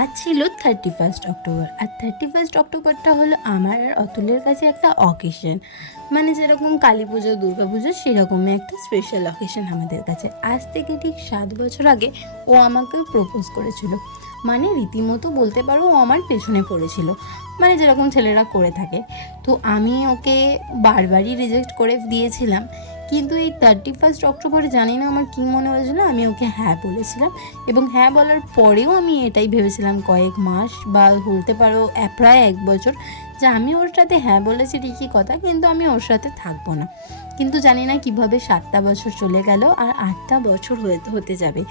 আজ ছিল 31 অক্টোবর। আর 31 অক্টোবরটা হলো আমার আর অতুলের কাছে একটা অকেশন, মানে যেরকম কালী পুজো, দুর্গা পুজো, সেরকমই একটা স্পেশাল অকেশন আমাদের কাছে। আজ থেকে ঠিক 7 বছর আগে ও আমাকে প্রপোজ করেছিল, মানে রীতিমতো বলতে পারো ও আমার পেছনে পড়েছিল, মানে যেরকম ছেলেরা করে থাকে। তো আমি ওকে বারবারই রিজেক্ট করে দিয়েছিলাম, কিন্তু এই 31 অক্টোবরে জানি না আমার কী মনে হয়েছিল, আমি ওকে হ্যাঁ বলেছিলাম। এবং হ্যাঁ বলার পরেও আমি এটাই ভেবেছিলাম কয়েক মাস বা বলতে পারো প্রায় 1 বছর, যে আমি ওর সাথে হ্যাঁ বলেছি ঠিকই কথা, কিন্তু আমি ওর সাথে থাকবো না। কিন্তু জানি না কিভাবে 7টা বছর চলে গেল আর 8টা বছর হতে যাবে।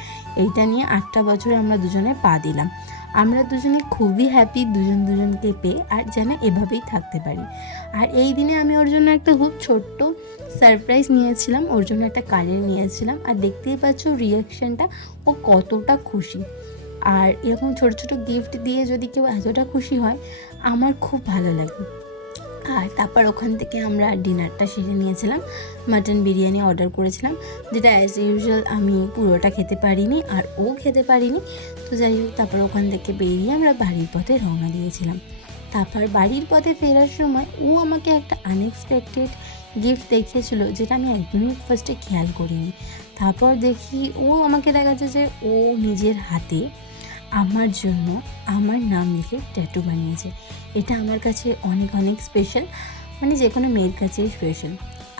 এইটা নিয়ে 8টা বছরে আমরা দুজনে পা দিলাম। আমরা দুজনে খুবই হ্যাপি দুজন দুজনকে পেয়ে, আর যেন এভাবেই থাকতে পারি। আর এই দিনে আমি ওর জন্য একটা খুব ছোট্ট সারপ্রাইজ নিয়েছিলাম, ওর জন্য একটা কানের নিয়েছিলাম। আর দেখতেই পাচ্ছ রিয়াকশানটা, ও কতটা খুশি। আর এরকম ছোট ছোট গিফট দিয়ে যদি কেউ এতটা খুশি হয়, আমার খুব ভালো লাগে। আর তারপর ওখান থেকে আমরা ডিনারটা সেরে নিয়েছিলাম। মাটন বিরিয়ানি অর্ডার করেছিলাম, যেটা অ্যাজ ইউজুয়াল আমি পুরোটা খেতে পারিনি আর ও খেতে পারিনি। তো যাই হোক, তারপর ওখান থেকে বেরিয়ে আমরা বাড়ির পথে রওনা দিয়েছিলাম। তারপর বাড়ির পথে ফেরার সময় ও আমাকে একটা আনএক্সপেক্টেড গিফট দেখিয়েছিল, যেটা আমি একদমই ফার্স্টে খেয়াল করিনি। তারপর দেখি ও আমাকে দেখাচ্ছে যে ও নিজের হাতে আমার জন্য আমার নাম লিখে ট্যাটু বানিয়েছে। এটা আমার কাছে অনেক অনেক স্পেশাল, মানে যে কোনো মেয়ের কাছেই স্পেশাল।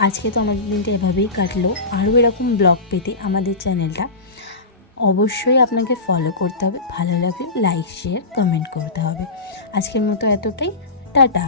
আজকে তো আমাদের দিনটা এভাবেই কাটলো। আরও এরকম ব্লগ পেতে আমাদের চ্যানেলটা অবশ্যই আপনাকে ফলো করতে হবে, ভালো লাগলে লাইক, শেয়ার, কমেন্ট করতে হবে। আজকের মতো এতটাই, টাটা।